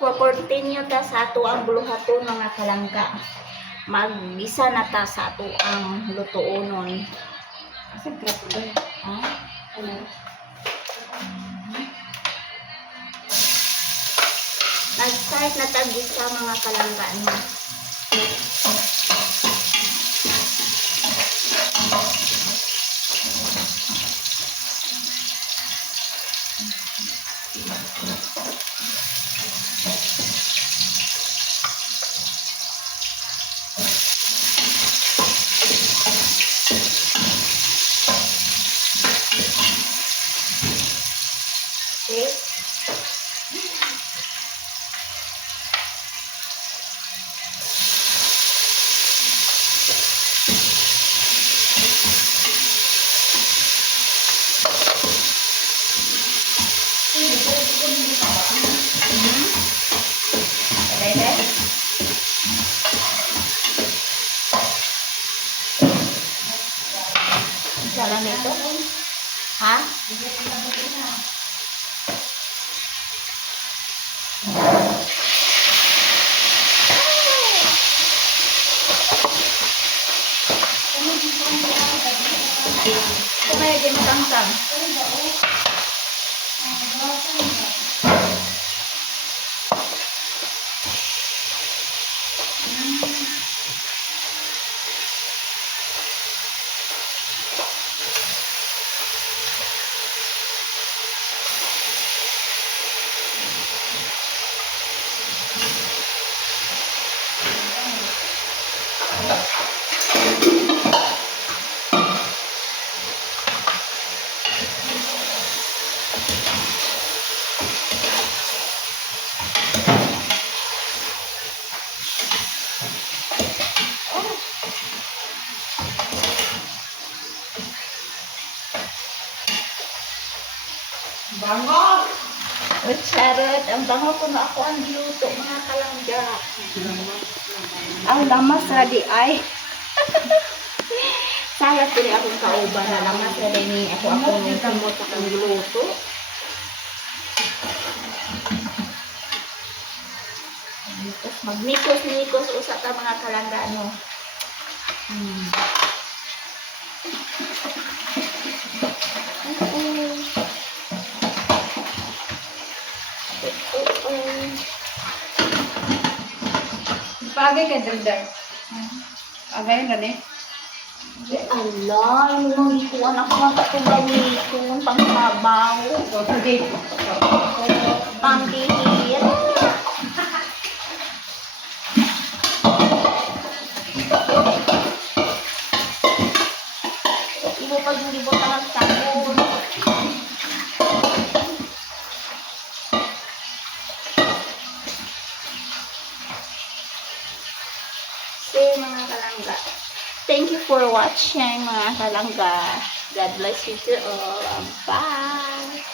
continue ta sa ato ang buluhaton mga kalangga. Maggisa na ta sa ato ang lutoonon. Nag-start na tag-gisa mga kalangga niya. Okay. Jalan itu, hah? Kaya di matangtang. Bango! Charot, ang bango ko na ako ang giluto mga kalangga. Ang lamas na di ay. Sayang pili akong kauban na lamas na din ni ako ng kamot akong giluto. Tapos magnikos-nikos usa ta mga kalangga no. Pagay ka daldal. Agay na ni. Allah, yung ikuan ako ng katuganikon, pangsabaw, Pagay. pangkihir. Ibo pag hindi mo tangang sabon. Mga kalangga. Thank you for watching mga kalangga. God bless you to all. Bye!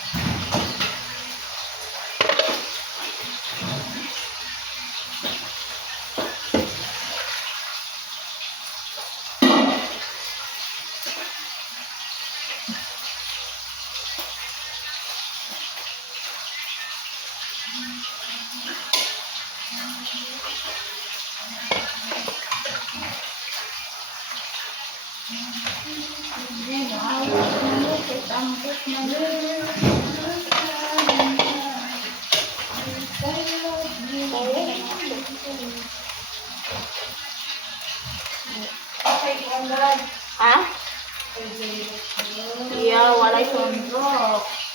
Ha? Iya, walay sondok.